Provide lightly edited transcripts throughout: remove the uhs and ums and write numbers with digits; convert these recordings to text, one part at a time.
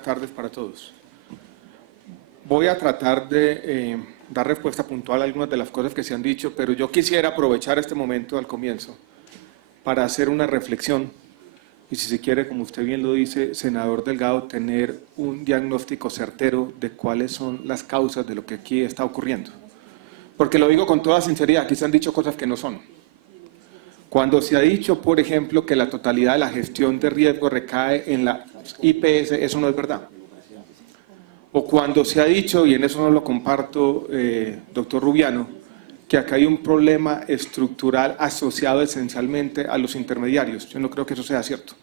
buenas tardes para todos. Voy a tratar de dar respuesta puntual a algunas de las cosas que se han dicho, pero yo quisiera aprovechar este momento al comienzo para hacer una reflexión y, si se quiere, como usted bien lo dice, senador Delgado, tener un diagnóstico certero de cuáles son las causas de lo que aquí está ocurriendo. Porque lo digo con toda sinceridad, aquí se han dicho cosas que no son. Cuando se ha dicho, por ejemplo, que la totalidad de la gestión de riesgo recae en la IPS, eso no es verdad. O cuando se ha dicho, y en eso no lo comparto, doctor Rubiano, que acá hay un problema estructural asociado esencialmente a los intermediarios. Yo no creo que eso sea cierto.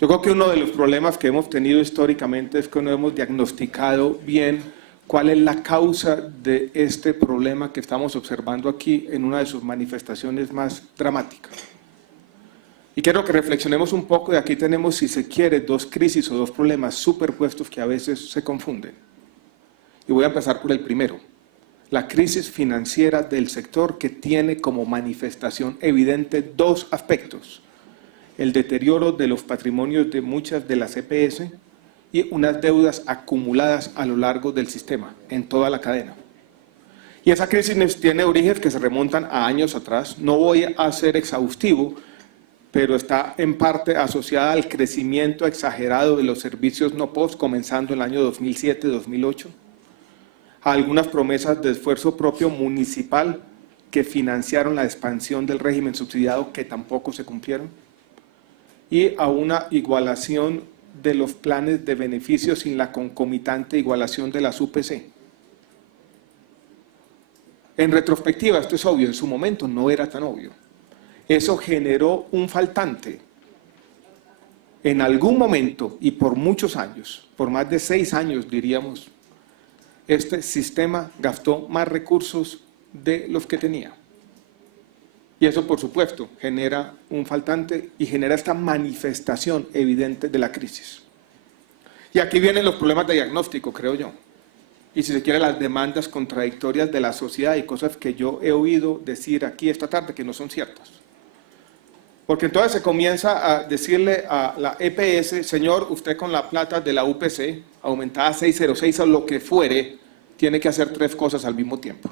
Yo creo que uno de los problemas que hemos tenido históricamente es que no hemos diagnosticado bien cuál es la causa de este problema que estamos observando aquí en una de sus manifestaciones más dramáticas. Y quiero que reflexionemos un poco, y aquí tenemos, si se quiere, dos crisis o dos problemas superpuestos que a veces se confunden. Y voy a empezar por el primero. La crisis financiera del sector, que tiene como manifestación evidente dos aspectos: el deterioro de los patrimonios de muchas de las EPS y unas deudas acumuladas a lo largo del sistema, en toda la cadena. Y esa crisis tiene orígenes que se remontan a años atrás. No voy a ser exhaustivo, pero está en parte asociada al crecimiento exagerado de los servicios no POS, comenzando en el año 2007-2008. A algunas promesas de esfuerzo propio municipal que financiaron la expansión del régimen subsidiado, que tampoco se cumplieron, y a una igualación de los planes de beneficios sin la concomitante igualación de las UPC. En retrospectiva, esto es obvio, en su momento no era tan obvio. Eso generó un faltante. En algún momento, y por muchos años, por más de 6 años diríamos, este sistema gastó más recursos de los que tenía. Y eso, por supuesto, genera un faltante y genera esta manifestación evidente de la crisis. Y aquí vienen los problemas de diagnóstico, creo yo. Y, si se quiere, las demandas contradictorias de la sociedad y cosas que yo he oído decir aquí esta tarde que no son ciertas. Porque entonces se comienza a decirle a la EPS: señor, usted con la plata de la UPC, aumentada a 606 o lo que fuere, tiene que hacer 3 cosas al mismo tiempo.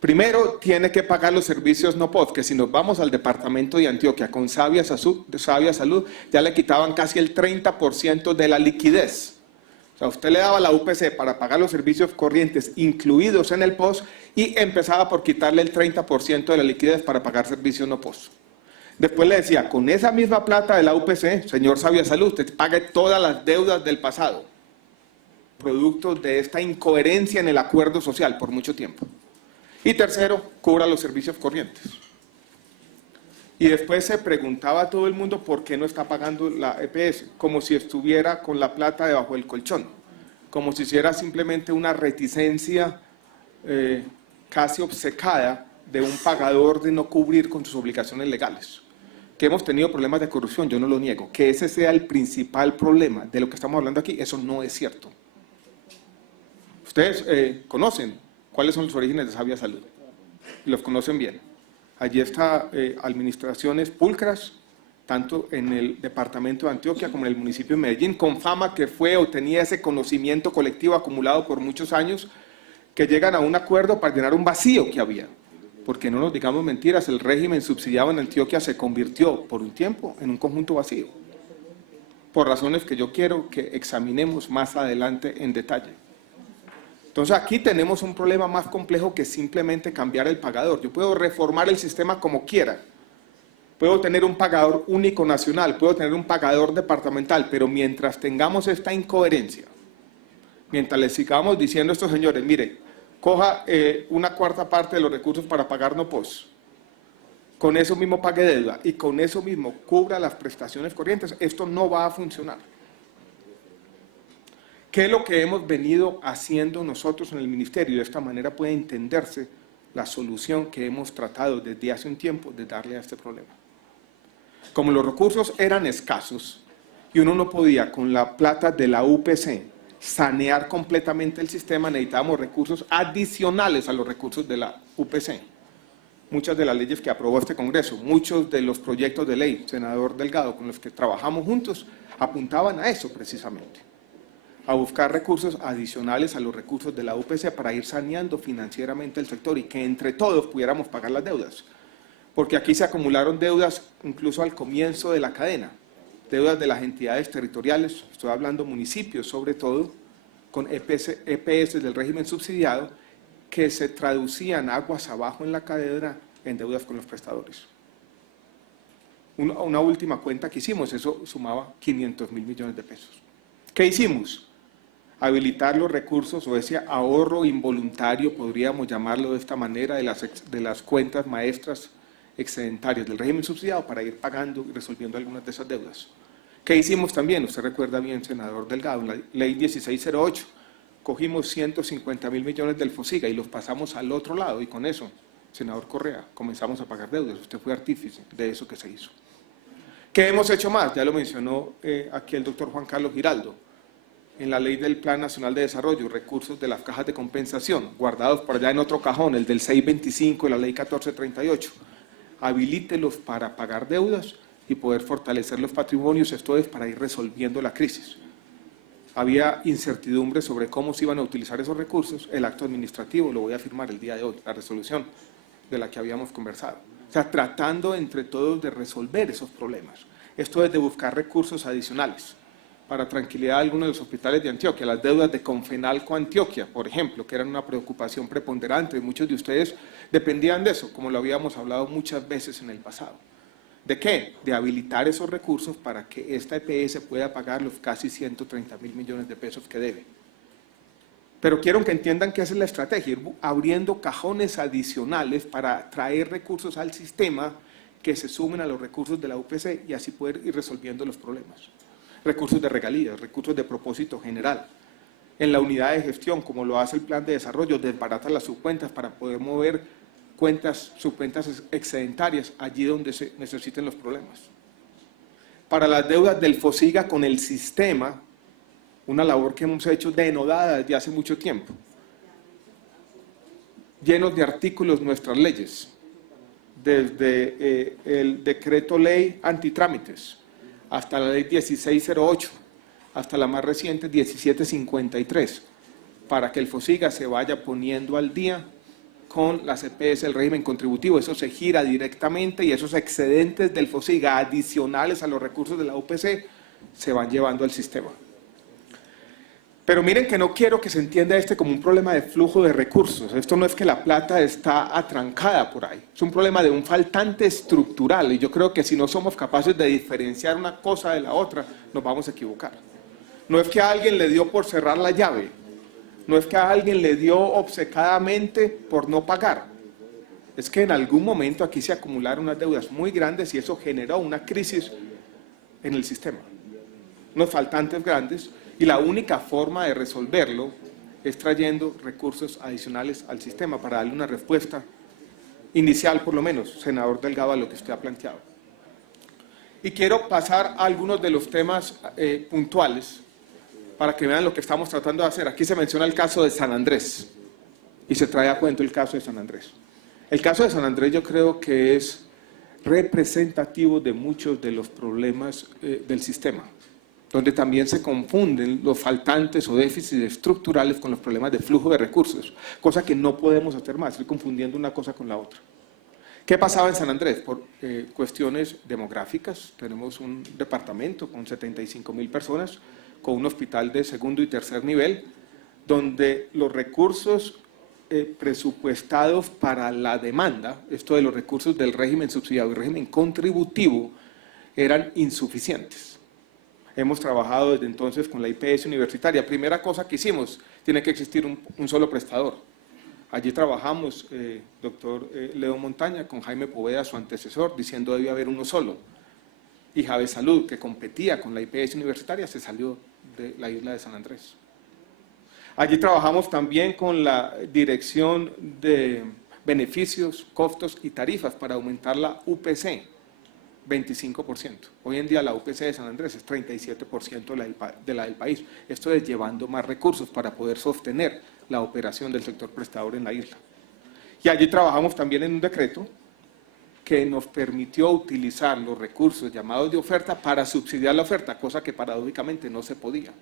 Primero, tiene que pagar los servicios no POS, que si nos vamos al departamento de Antioquia con Sabia Salud, ya le quitaban casi el 30% de la liquidez. O sea, usted le daba la UPC para pagar los servicios corrientes incluidos en el POS y empezaba por quitarle el 30% de la liquidez para pagar servicios no POS. Después le decía: con esa misma plata de la UPC, señor Sabia Salud, usted pague todas las deudas del pasado, producto de esta incoherencia en el acuerdo social por mucho tiempo. Y tercero, cubra los servicios corrientes. Y después se preguntaba a todo el mundo por qué no está pagando la EPS, como si estuviera con la plata debajo del colchón, como si hiciera simplemente una reticencia casi obcecada de un pagador de no cubrir con sus obligaciones legales. Que hemos tenido problemas de corrupción, yo no lo niego. Que ese sea el principal problema de lo que estamos hablando aquí, eso no es cierto. Ustedes conocen cuáles son los orígenes de Sabia Salud, y los conocen bien. Allí está administraciones pulcras, tanto en el departamento de Antioquia como en el municipio de Medellín, con fama que fue o tenía ese conocimiento colectivo acumulado por muchos años, que llegan a un acuerdo para llenar un vacío que había. Porque no nos digamos mentiras, el régimen subsidiado en Antioquia se convirtió por un tiempo en un conjunto vacío, por razones que yo quiero que examinemos más adelante en detalle. Entonces aquí tenemos un problema más complejo que simplemente cambiar el pagador. Yo puedo reformar el sistema como quiera, puedo tener un pagador único nacional, puedo tener un pagador departamental, pero mientras tengamos esta incoherencia, mientras les sigamos diciendo a estos señores: mire, coja una cuarta parte de los recursos para pagar no POS, con eso mismo pague deuda y con eso mismo cubra las prestaciones corrientes, esto no va a funcionar. ¿Qué es lo que hemos venido haciendo nosotros en el ministerio? De esta manera puede entenderse la solución que hemos tratado desde hace un tiempo de darle a este problema. Como los recursos eran escasos y uno no podía con la plata de la UPC sanear completamente el sistema, necesitábamos recursos adicionales a los recursos de la UPC. Muchas de las leyes que aprobó este Congreso, muchos de los proyectos de ley, senador Delgado, con los que trabajamos juntos, apuntaban a eso precisamente. a buscar recursos adicionales a los recursos de la UPC para ir saneando financieramente el sector y que entre todos pudiéramos pagar las deudas. Porque aquí se acumularon deudas incluso al comienzo de la cadena, deudas de las entidades territoriales, estoy hablando municipios sobre todo, con EPS del régimen subsidiado, que se traducían aguas abajo en la cadena en deudas con los prestadores. Una última cuenta que hicimos, eso sumaba 500.000 millones de pesos. ¿Qué hicimos? Habilitar los recursos o ese ahorro involuntario, podríamos llamarlo de esta manera, de las cuentas maestras excedentarias del régimen subsidiado para ir pagando y resolviendo algunas de esas deudas. ¿Qué hicimos también? Usted recuerda bien, senador Delgado, en la ley 1608, cogimos 150.000 millones del FOSIGA y los pasamos al otro lado y con eso, senador Correa, comenzamos a pagar deudas. Usted fue artífice de eso que se hizo. ¿Qué hemos hecho más? Ya lo mencionó aquí el doctor Juan Carlos Giraldo. En la ley del Plan Nacional de Desarrollo, recursos de las cajas de compensación, guardados por allá en otro cajón, el del 625 y la ley 1438. Habilítelos para pagar deudas y poder fortalecer los patrimonios, esto es para ir resolviendo la crisis. Había incertidumbre sobre cómo se iban a utilizar esos recursos, el acto administrativo lo voy a firmar el día de hoy, la resolución de la que habíamos conversado. O sea, tratando entre todos de resolver esos problemas. Esto es de buscar recursos adicionales para tranquilidad de algunos de los hospitales de Antioquia, las deudas de Confenalco Antioquia, por ejemplo, que eran una preocupación preponderante, muchos de ustedes dependían de eso, como lo habíamos hablado muchas veces en el pasado. ¿De qué? De habilitar esos recursos para que esta EPS pueda pagar los casi 130.000 millones de pesos que debe. Pero quiero que entiendan que esa es la estrategia, ir abriendo cajones adicionales para traer recursos al sistema que se sumen a los recursos de la UPC y así poder ir resolviendo los problemas. Recursos de regalías, recursos de propósito general. En la unidad de gestión, como lo hace el plan de desarrollo, desbarata las subcuentas para poder mover subcuentas excedentarias allí donde se necesiten los problemas. Para las deudas del FOSIGA con el sistema, una labor que hemos hecho denodada desde hace mucho tiempo. Llenos de artículos nuestras leyes, desde el decreto ley antitrámites, hasta la ley 1608, hasta la más reciente 1753, para que el FOSIGA se vaya poniendo al día con las EPS del régimen contributivo. Eso se gira directamente y esos excedentes del FOSIGA adicionales a los recursos de la UPC se van llevando al sistema. Pero miren que no quiero que se entienda como un problema de flujo de recursos. Esto no es que la plata está atrancada por ahí. Es un problema de un faltante estructural y yo creo que si no somos capaces de diferenciar una cosa de la otra, nos vamos a equivocar. No es que a alguien le dio por cerrar la llave. No es que a alguien le dio obcecadamente por no pagar. Es que en algún momento aquí se acumularon unas deudas muy grandes y eso generó una crisis en el sistema. Unos faltantes grandes. Y la única forma de resolverlo es trayendo recursos adicionales al sistema para darle una respuesta inicial, por lo menos, senador Delgado, a lo que usted ha planteado. Y quiero pasar a algunos de los temas puntuales para que vean lo que estamos tratando de hacer. Aquí se menciona el caso de San Andrés y se trae a cuento el caso de San Andrés. El caso de San Andrés yo creo que es representativo de muchos de los problemas del sistema, donde también se confunden los faltantes o déficits estructurales con los problemas de flujo de recursos, cosa que no podemos hacer más, ir confundiendo una cosa con la otra. ¿Qué pasaba en San Andrés? Por cuestiones demográficas, tenemos un departamento con 75.000 personas, con un hospital de segundo y tercer nivel, donde los recursos presupuestados para la demanda, esto de los recursos del régimen subsidiado y régimen contributivo, eran insuficientes. Hemos trabajado desde entonces con la IPS universitaria. Primera cosa que hicimos, tiene que existir un solo prestador. Allí trabajamos, doctor Leo Montaña, con Jaime Poveda, su antecesor, diciendo debía haber uno solo. Y Jave Salud, que competía con la IPS universitaria, se salió de la isla de San Andrés. Allí trabajamos también con la Dirección de Beneficios, Costos y Tarifas para aumentar la UPC, 25%. Hoy en día la UPC de San Andrés es 37% de la del país. Esto es llevando más recursos para poder sostener la operación del sector prestador en la isla. Y allí trabajamos también en un decreto que nos permitió utilizar los recursos llamados de oferta para subsidiar la oferta, cosa que paradójicamente no se podía.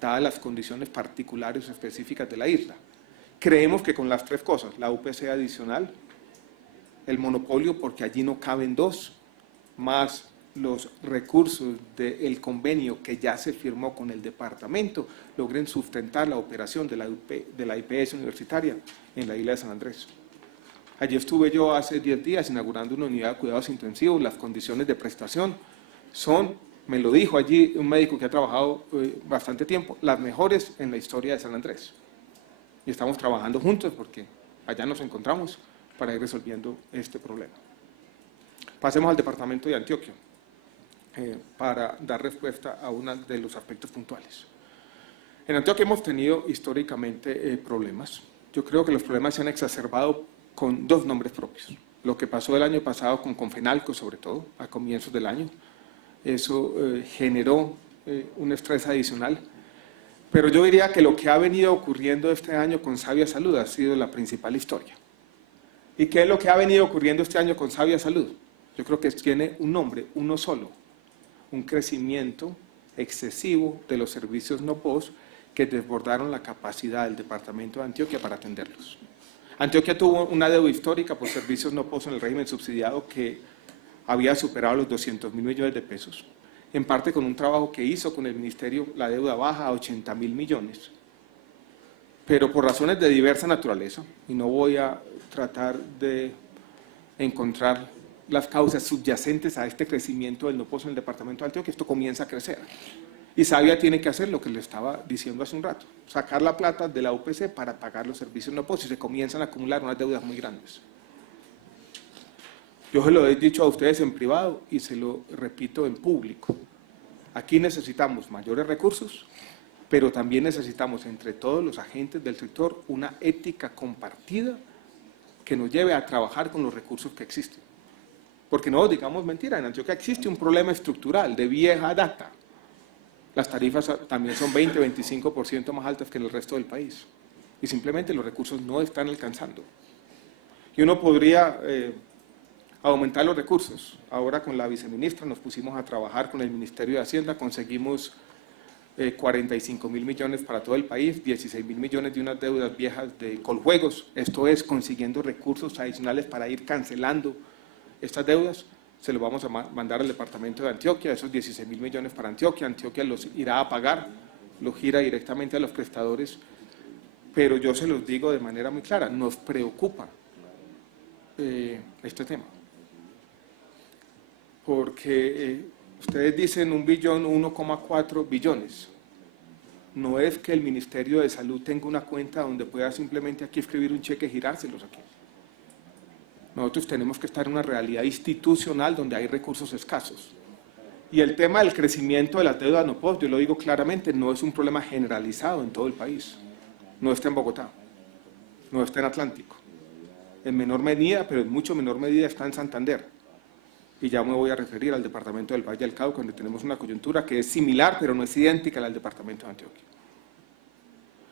dadas las condiciones particulares o específicas de la isla. Creemos que con las tres cosas, la UPC adicional, el monopolio porque allí no caben dos, más los recursos del convenio que ya se firmó con el departamento, logren sustentar la operación de la IPS universitaria en la isla de San Andrés. Allí estuve yo hace 10 días inaugurando una unidad de cuidados intensivos. Las condiciones de prestación son, me lo dijo allí un médico que ha trabajado bastante tiempo, las mejores en la historia de San Andrés. Y estamos trabajando juntos porque allá nos encontramos para ir resolviendo este problema. Pasemos al departamento de Antioquia para dar respuesta a uno de los aspectos puntuales. En Antioquia hemos tenido históricamente problemas. Yo creo que los problemas se han exacerbado con dos nombres propios. Lo que pasó el año pasado con Confenalco, sobre todo, a comienzos del año. Eso generó un estrés adicional. Pero yo diría que lo que ha venido ocurriendo este año con Sabia Salud ha sido la principal historia. ¿Y qué es lo que ha venido ocurriendo este año con Sabia Salud? Yo creo que tiene un nombre, uno solo, un crecimiento excesivo de los servicios no POS que desbordaron la capacidad del departamento de Antioquia para atenderlos. Antioquia tuvo una deuda histórica por servicios no POS en el régimen subsidiado que había superado los 200.000 millones de pesos, en parte con un trabajo que hizo con el ministerio, la deuda baja a 80.000 millones. Pero por razones de diversa naturaleza, y no voy a tratar de encontrar las causas subyacentes a este crecimiento del no POS en el departamento de Antioquia, esto comienza a crecer. Y Sabia tiene que hacer lo que le estaba diciendo hace un rato, sacar la plata de la UPC para pagar los servicios no POS y se comienzan a acumular unas deudas muy grandes. Yo se lo he dicho a ustedes en privado y se lo repito en público. Aquí necesitamos mayores recursos, pero también necesitamos entre todos los agentes del sector una ética compartida que nos lleve a trabajar con los recursos que existen. Porque no digamos mentira, en Antioquia existe un problema estructural de vieja data. Las tarifas también son 20-25% más altas que en el resto del país. Y simplemente los recursos no están alcanzando. Y uno podría aumentar los recursos. Ahora con la viceministra nos pusimos a trabajar con el Ministerio de Hacienda, conseguimos 45.000 millones para todo el país, 16.000 millones de unas deudas viejas de Coljuegos. Esto es consiguiendo recursos adicionales para ir cancelando estas deudas. Se los vamos a mandar al departamento de Antioquia, esos 16.000 millones para Antioquia. Antioquia los irá a pagar, los gira directamente a los prestadores. Pero yo se los digo de manera muy clara, nos preocupa este tema. Porque ustedes dicen 1 billón, 1,4 billones. No es que el Ministerio de Salud tenga una cuenta donde pueda simplemente aquí escribir un cheque y girárselos aquí. Nosotros tenemos que estar en una realidad institucional donde hay recursos escasos. Y el tema del crecimiento de las deudas no POS, yo lo digo claramente, no es un problema generalizado en todo el país. No está en Bogotá, no está en Atlántico. En menor medida, pero en mucho menor medida está en Santander. Y ya me voy a referir al departamento del Valle del Cauca, donde tenemos una coyuntura que es similar, pero no es idéntica a la del departamento de Antioquia.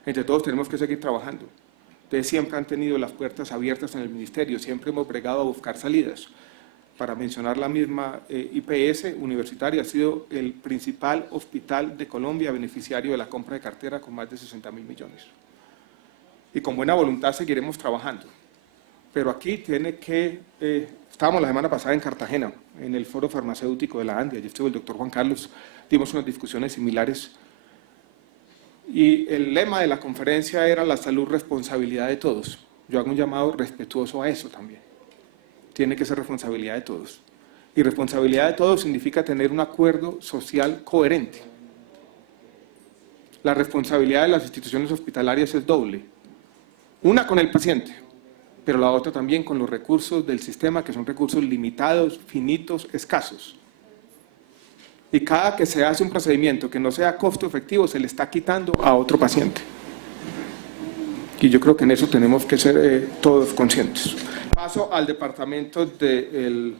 Entre todos tenemos que seguir trabajando. Ustedes siempre han tenido las puertas abiertas en el ministerio, siempre hemos bregado a buscar salidas. Para mencionar la misma IPS universitaria, ha sido el principal hospital de Colombia beneficiario de la compra de cartera con más de 60.000 millones. Y con buena voluntad seguiremos trabajando. Pero aquí tiene que, estábamos la semana pasada en Cartagena, en el foro farmacéutico de la ANDI, allí estuvo el doctor Juan Carlos, dimos unas discusiones similares. Y el lema de la conferencia era la salud, responsabilidad de todos. Yo hago un llamado respetuoso a eso también. Tiene que ser responsabilidad de todos. Y responsabilidad de todos significa tener un acuerdo social coherente. La responsabilidad de las instituciones hospitalarias es doble. Una con el paciente, pero la otra también con los recursos del sistema, que son recursos limitados, finitos, escasos. Y cada que se hace un procedimiento que no sea costo efectivo, se le está quitando a otro paciente. Y yo creo que en eso tenemos que ser todos conscientes. Paso al departamento del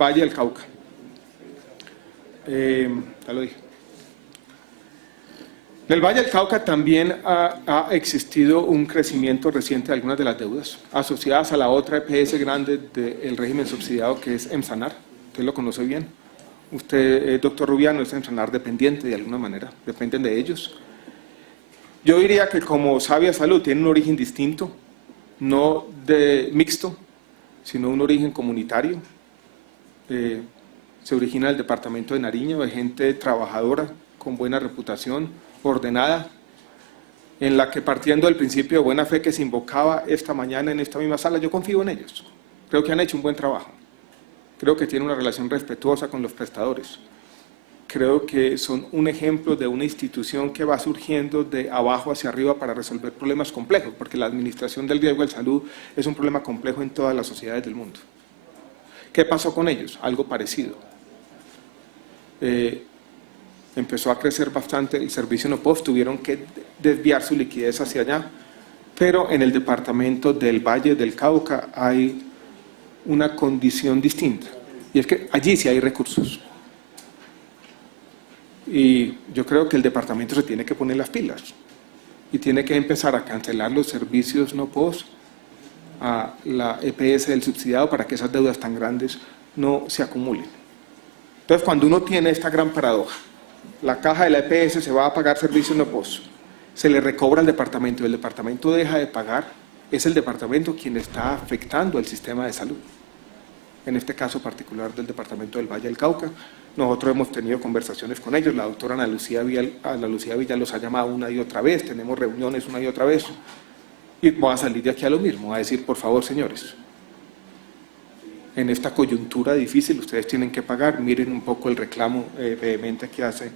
Valle del Cauca. Ya lo dije. En el Valle del Cauca también ha existido un crecimiento reciente de algunas de las deudas asociadas a la otra EPS grande del régimen subsidiado, que es EMSANAR. Usted lo conoce bien. Usted, doctor Rubiano, es entrenar dependiente de alguna manera, dependen de ellos. Yo diría que como Sabia Salud tiene un origen distinto, no de mixto, sino un origen comunitario. Se origina del departamento de Nariño, de gente trabajadora, con buena reputación, ordenada, en la que partiendo del principio de buena fe que se invocaba esta mañana en esta misma sala, yo confío en ellos. Creo que han hecho un buen trabajo. Creo que tienen una relación respetuosa con los prestadores. Creo que son un ejemplo de una institución que va surgiendo de abajo hacia arriba para resolver problemas complejos, porque la administración del riesgo de salud es un problema complejo en todas las sociedades del mundo. ¿Qué pasó con ellos? Algo parecido. Empezó a crecer bastante el servicio no POS, tuvieron que desviar su liquidez hacia allá, pero en el departamento del Valle del Cauca hay una condición distinta, y es que allí sí hay recursos. Y yo creo que el departamento se tiene que poner las pilas y tiene que empezar a cancelar los servicios no POS a la EPS del subsidiado para que esas deudas tan grandes no se acumulen. Entonces, cuando uno tiene esta gran paradoja, la caja de la EPS se va a pagar servicios no POS, se le recobra al departamento y el departamento deja de pagar, es el departamento quien está afectando al sistema de salud. En este caso particular del departamento del Valle del Cauca, nosotros hemos tenido conversaciones con ellos, la doctora Ana Lucía Villa los ha llamado una y otra vez, tenemos reuniones una y otra vez, y voy a salir de aquí a lo mismo, a decir, por favor, señores, en esta coyuntura difícil ustedes tienen que pagar, miren un poco el reclamo vehemente que hace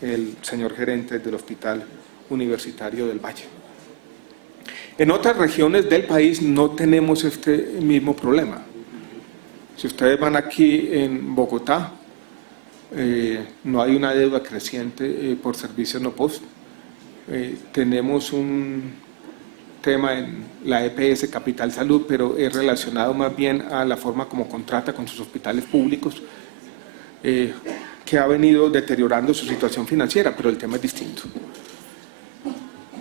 el señor gerente del Hospital Universitario del Valle. En otras regiones del país no tenemos este mismo problema. Si ustedes van aquí en Bogotá, no hay una deuda creciente por servicios no POS. Tenemos un tema en la EPS Capital Salud, pero es relacionado más bien a la forma como contrata con sus hospitales públicos, que ha venido deteriorando su situación financiera, pero el tema es distinto.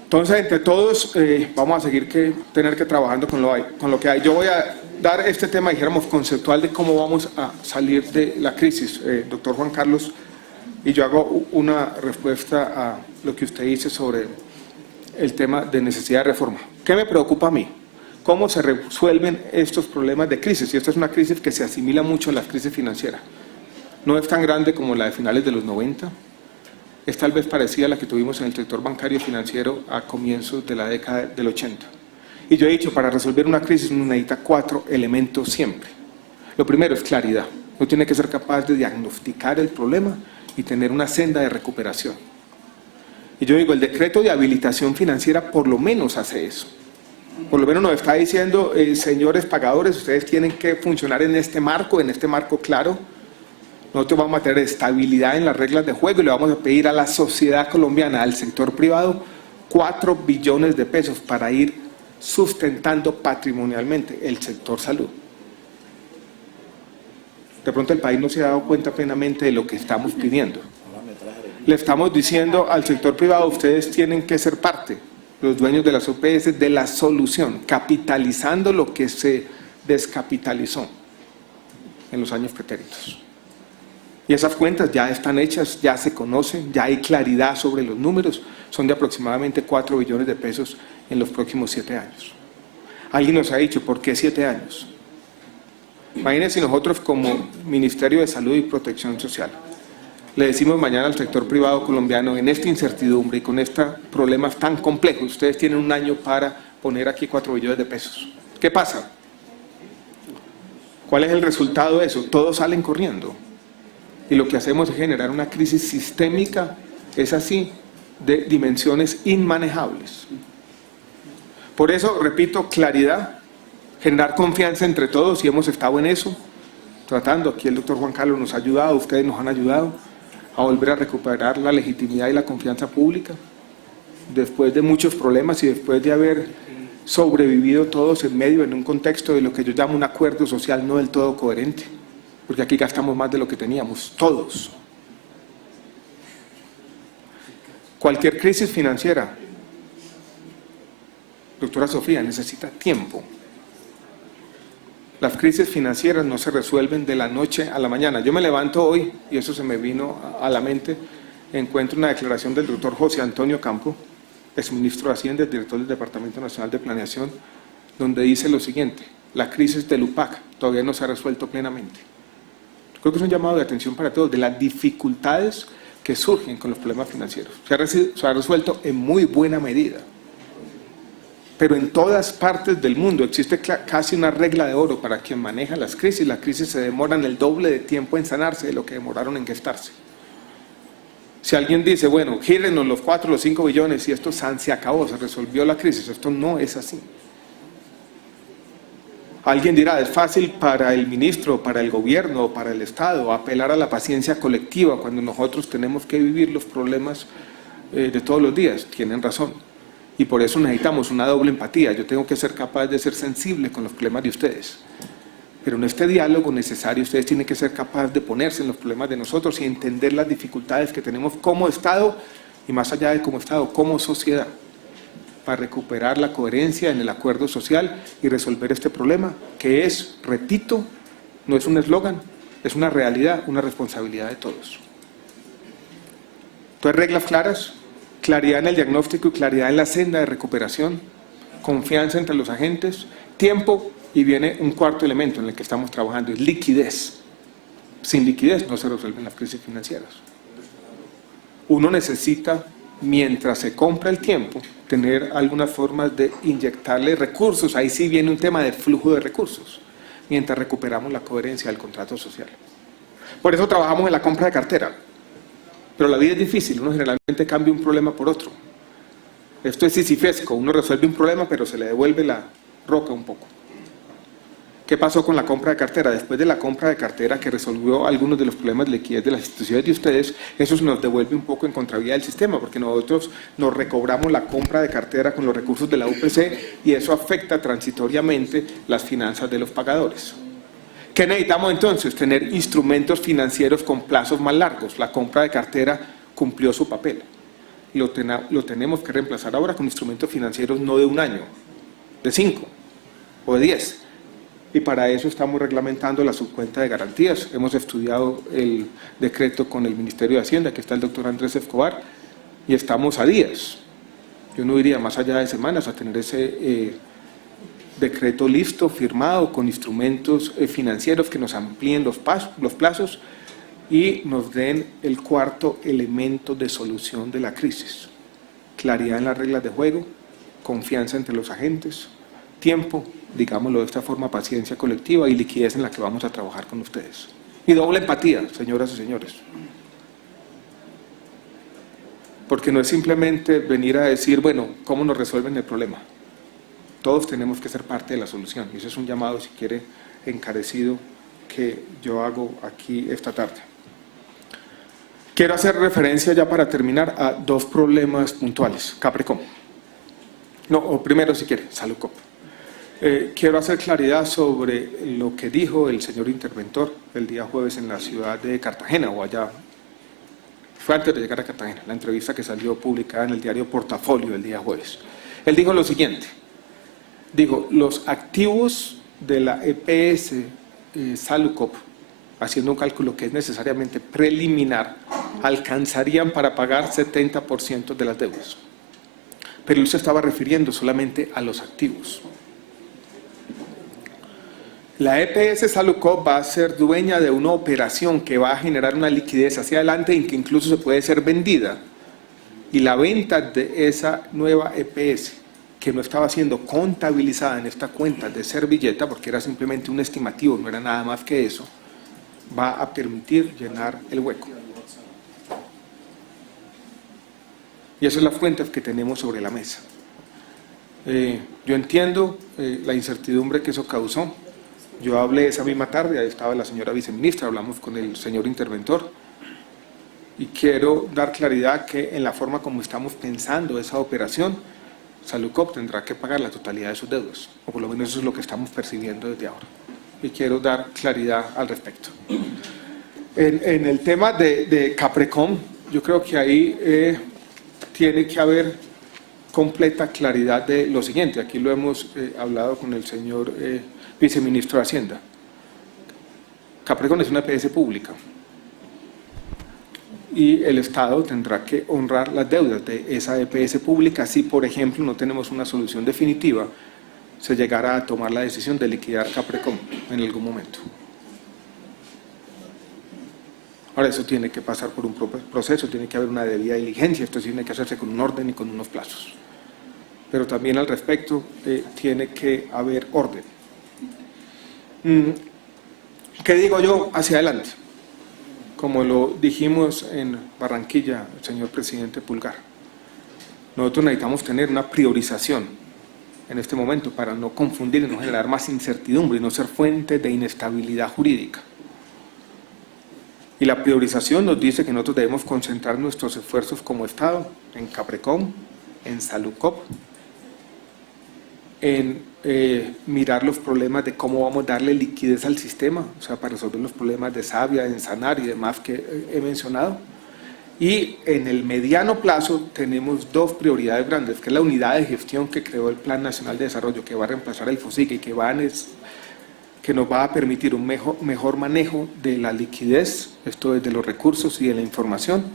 Entonces, entre todos, vamos a seguir tener que trabajando con lo que hay. Yo voy a dar este tema, dijéramos, conceptual de cómo vamos a salir de la crisis, doctor Juan Carlos, y yo hago una respuesta a lo que usted dice sobre el tema de necesidad de reforma. ¿Qué me preocupa a mí? ¿Cómo se resuelven estos problemas de crisis? Y esta es una crisis que se asimila mucho a la crisis financiera. No es tan grande como la de finales de los 90, es tal vez parecida a la que tuvimos en el sector bancario y financiero a comienzos de la década del 80. Y yo he dicho, para resolver una crisis uno necesita 4 elementos siempre. Lo primero es claridad. Uno tiene que ser capaz de diagnosticar el problema y tener una senda de recuperación. Y yo digo, el decreto de habilitación financiera por lo menos hace eso. Por lo menos nos está diciendo, señores pagadores, ustedes tienen que funcionar en este marco claro. Nosotros vamos a tener estabilidad en las reglas de juego y le vamos a pedir a la sociedad colombiana, al sector privado, 4 billones de pesos para ir sustentando patrimonialmente el sector salud. De pronto el país no se ha dado cuenta plenamente de lo que estamos pidiendo. Le estamos diciendo al sector privado, ustedes tienen que ser parte, los dueños de las OPS, de la solución, capitalizando lo que se descapitalizó en los años pretéritos. Y esas cuentas ya están hechas, ya se conocen, ya hay claridad sobre los números, son de aproximadamente 4 billones de pesos en los próximos 7 años. Alguien nos ha dicho, ¿por qué 7 años? Imagínense nosotros como Ministerio de Salud y Protección Social, le decimos mañana al sector privado colombiano, en esta incertidumbre y con estos problemas tan complejos, ustedes tienen un año para poner aquí 4 billones de pesos. ¿Qué pasa? ¿Cuál es el resultado de eso? Todos salen corriendo. Y lo que hacemos es generar una crisis sistémica, es así, de dimensiones inmanejables. Por eso, repito, claridad, generar confianza entre todos, y hemos estado en eso, tratando, aquí el doctor Juan Carlos nos ha ayudado, ustedes nos han ayudado a volver a recuperar la legitimidad y la confianza pública, después de muchos problemas y después de haber sobrevivido todos en medio, en un contexto de lo que yo llamo un acuerdo social no del todo coherente. Porque aquí gastamos más de lo que teníamos, todos. Cualquier crisis financiera, doctora Sofía, necesita tiempo. Las crisis financieras no se resuelven de la noche a la mañana. Yo me levanto hoy, y eso se me vino a la mente, encuentro una declaración del doctor José Antonio Campo, exministro de Hacienda, director del Departamento Nacional de Planeación, donde dice lo siguiente: la crisis del UPAC todavía no se ha resuelto plenamente. Creo que es un llamado de atención para todos, de las dificultades que surgen con los problemas financieros. Se ha resuelto en muy buena medida, pero en todas partes del mundo existe casi una regla de oro para quien maneja las crisis. Las crisis se demoran el doble de tiempo en sanarse de lo que demoraron en gestarse. Si alguien dice, bueno, gírenos los 4 o los 5 billones y esto se acabó, se resolvió la crisis, esto no es así. Alguien dirá, es fácil para el ministro, para el gobierno, para el Estado apelar a la paciencia colectiva cuando nosotros tenemos que vivir los problemas de todos los días. Tienen razón. Y por eso necesitamos una doble empatía. Yo tengo que ser capaz de ser sensible con los problemas de ustedes. Pero en este diálogo necesario ustedes tienen que ser capaces de ponerse en los problemas de nosotros y entender las dificultades que tenemos como Estado y más allá de como Estado, como sociedad, para recuperar la coherencia en el acuerdo social y resolver este problema que es, repito, no es un eslogan, es una realidad, una responsabilidad de todos. Entonces, reglas claras, claridad en el diagnóstico y claridad en la senda de recuperación, confianza entre los agentes, tiempo, y viene un cuarto elemento en el que estamos trabajando, es liquidez. Sin liquidez no se resuelven las crisis financieras. Uno necesita, mientras se compra el tiempo, tener algunas formas de inyectarle recursos. Ahí sí viene un tema de flujo de recursos, mientras recuperamos la coherencia del contrato social. Por eso trabajamos en la compra de cartera. Pero la vida es difícil, uno generalmente cambia un problema por otro. Esto es sisifesco, uno resuelve un problema pero se le devuelve la roca un poco. ¿Qué pasó con la compra de cartera? Después de la compra de cartera que resolvió algunos de los problemas de liquidez de las instituciones de ustedes, eso se nos devuelve un poco en contravía del sistema, porque nosotros nos recobramos la compra de cartera con los recursos de la UPC y eso afecta transitoriamente las finanzas de los pagadores. ¿Qué necesitamos entonces? Tener instrumentos financieros con plazos más largos. La compra de cartera cumplió su papel. Lo tenemos que reemplazar ahora con instrumentos financieros no de 1 año, de 5 o de 10. Y para eso estamos reglamentando la subcuenta de garantías. Hemos estudiado el decreto con el Ministerio de Hacienda, que está el doctor Andrés Escobar, y estamos a días. Yo no iría más allá de semanas a tener ese decreto listo, firmado, con instrumentos financieros que nos amplíen los plazos y nos den el cuarto elemento de solución de la crisis. Claridad en las reglas de juego, confianza entre los agentes, tiempo, digámoslo de esta forma, paciencia colectiva y liquidez en la que vamos a trabajar con ustedes. Y doble empatía, señoras y señores. Porque no es simplemente venir a decir, bueno, ¿cómo nos resuelven el problema? Todos tenemos que ser parte de la solución. Y ese es un llamado, si quiere, encarecido que yo hago aquí esta tarde. Quiero hacer referencia ya para terminar a 2 problemas puntuales. Caprecom. No, o primero, si quiere, Salucop. Quiero hacer claridad sobre lo que dijo el señor interventor el día jueves en la ciudad de Cartagena, o allá, fue antes de llegar a Cartagena, la entrevista que salió publicada en el diario Portafolio el día jueves. Él dijo lo siguiente, dijo, los activos de la EPS Salucop, haciendo un cálculo que es necesariamente preliminar, alcanzarían para pagar 70% de las deudas. Pero él se estaba refiriendo solamente a los activos. La EPS Salucop va a ser dueña de una operación que va a generar una liquidez hacia adelante y que incluso se puede ser vendida. Y la venta de esa nueva EPS, que no estaba siendo contabilizada en esta cuenta de servilleta, porque era simplemente un estimativo, no era nada más que eso, va a permitir llenar el hueco. Y esa es la fuente que tenemos sobre la mesa. Yo entiendo la incertidumbre que eso causó. Yo hablé esa misma tarde, ahí estaba la señora viceministra, hablamos con el señor interventor y quiero dar claridad que en la forma como estamos pensando esa operación, Salucop tendrá que pagar la totalidad de sus deudas, o por lo menos eso es lo que estamos percibiendo desde ahora. Y quiero dar claridad al respecto. En el tema de Caprecom, yo creo que ahí tiene que haber completa claridad de lo siguiente. Aquí lo hemos hablado con el señor viceministro de Hacienda. Caprecon es una EPS pública y el Estado tendrá que honrar las deudas de esa EPS pública si, por ejemplo, no tenemos una solución definitiva, se llegará a tomar la decisión de liquidar Caprecon en algún momento. Ahora, eso tiene que pasar por un proceso, tiene que haber una debida diligencia, esto tiene que hacerse con un orden y con unos plazos. Pero también al respecto tiene que haber orden. ¿Qué digo yo hacia adelante? Como lo dijimos en Barranquilla, el señor presidente Pulgar, nosotros necesitamos tener una priorización en este momento para no confundir y no generar más incertidumbre y no ser fuente de inestabilidad jurídica. Y la priorización nos dice que nosotros debemos concentrar nuestros esfuerzos como Estado en Caprecon, en Saludcop, en mirar los problemas de cómo vamos a darle liquidez al sistema, o sea, para resolver los problemas de Savia, en Sanar y demás que he mencionado. Y en el mediano plazo tenemos dos prioridades grandes, que es la unidad de gestión que creó el Plan Nacional de Desarrollo, que va a reemplazar el FOSIC y que nos va a permitir un mejor manejo de la liquidez, esto es de los recursos y de la información,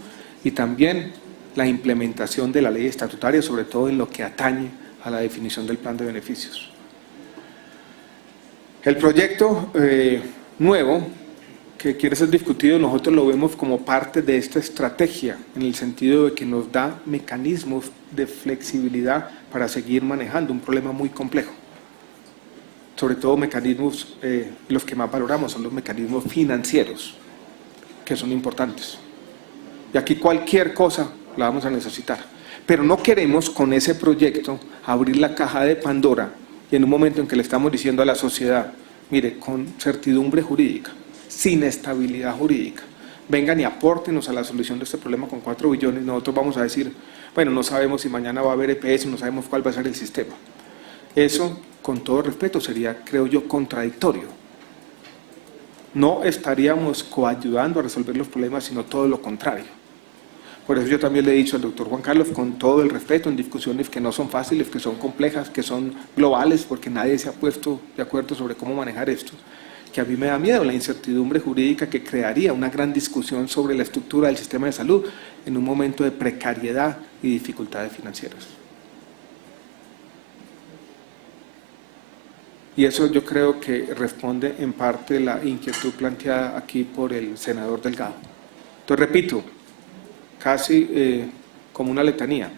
y también la implementación de la ley estatutaria, sobre todo en lo que atañe a la definición del plan de beneficios. El proyecto nuevo que quiere ser discutido, nosotros lo vemos como parte de esta estrategia, en el sentido de que nos da mecanismos de flexibilidad para seguir manejando un problema muy complejo. Sobre todo mecanismos, los que más valoramos son los mecanismos financieros, que son importantes. Y aquí cualquier cosa la vamos a necesitar. Pero no queremos con ese proyecto abrir la caja de Pandora y en un momento en que le estamos diciendo a la sociedad, mire, con certidumbre jurídica, sin estabilidad jurídica, vengan y apórtenos a la solución de este problema con 4 billones, nosotros vamos a decir, bueno, no sabemos si mañana va a haber EPS, no sabemos cuál va a ser el sistema. Eso, con todo respeto, sería, creo yo, contradictorio. No estaríamos coayudando a resolver los problemas, sino todo lo contrario. Por eso yo también le he dicho al doctor Juan Carlos, con todo el respeto, en discusiones que no son fáciles, que son complejas, que son globales, porque nadie se ha puesto de acuerdo sobre cómo manejar esto, que a mí me da miedo la incertidumbre jurídica que crearía una gran discusión sobre la estructura del sistema de salud en un momento de precariedad y dificultades financieras. Y eso yo creo que responde en parte la inquietud planteada aquí por el senador Delgado. Entonces, repito, casi como una letanía,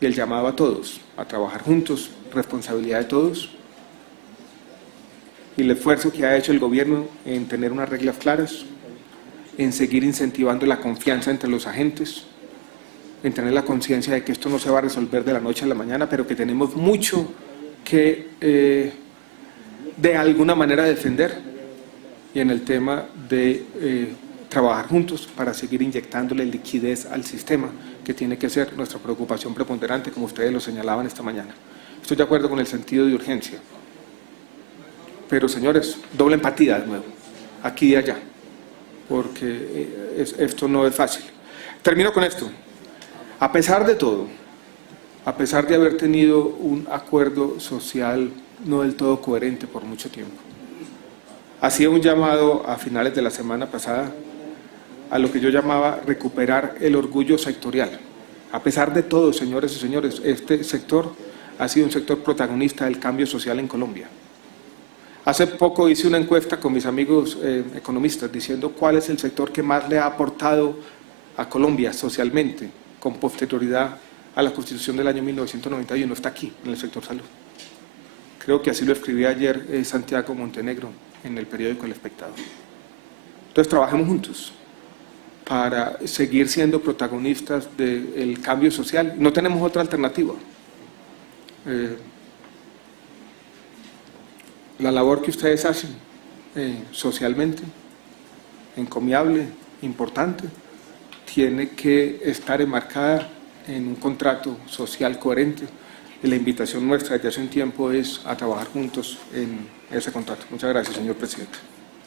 y el llamado a todos, a trabajar juntos, responsabilidad de todos, y el esfuerzo que ha hecho el gobierno en tener unas reglas claras, en seguir incentivando la confianza entre los agentes, en tener la conciencia de que esto no se va a resolver de la noche a la mañana, pero que tenemos mucho que de alguna manera defender, y en el tema de trabajar juntos para seguir inyectándole liquidez al sistema, que tiene que ser nuestra preocupación preponderante, como ustedes lo señalaban esta mañana. Estoy de acuerdo con el sentido de urgencia, pero señores, doble empatía de nuevo, aquí y allá, porque esto no es fácil. Termino con esto. A pesar de todo, a pesar de haber tenido un acuerdo social no del todo coherente por mucho tiempo, hacía un llamado a finales de la semana pasada a lo que yo llamaba recuperar el orgullo sectorial. A pesar de todo, señores y señores, este sector ha sido un sector protagonista del cambio social en Colombia. Hace poco hice una encuesta con mis amigos economistas diciendo cuál es el sector que más le ha aportado a Colombia socialmente con posterioridad a la Constitución del año 1991. Está aquí, en el sector salud. Creo que así lo escribí ayer Santiago Montenegro en el periódico El Espectador. Entonces, trabajemos juntos para seguir siendo protagonistas del cambio social. No tenemos otra alternativa. La labor que ustedes hacen socialmente, encomiable, importante, tiene que estar enmarcada en un contrato social coherente. Y la invitación nuestra desde hace un tiempo es a trabajar juntos en ese contrato. Muchas gracias, señor presidente.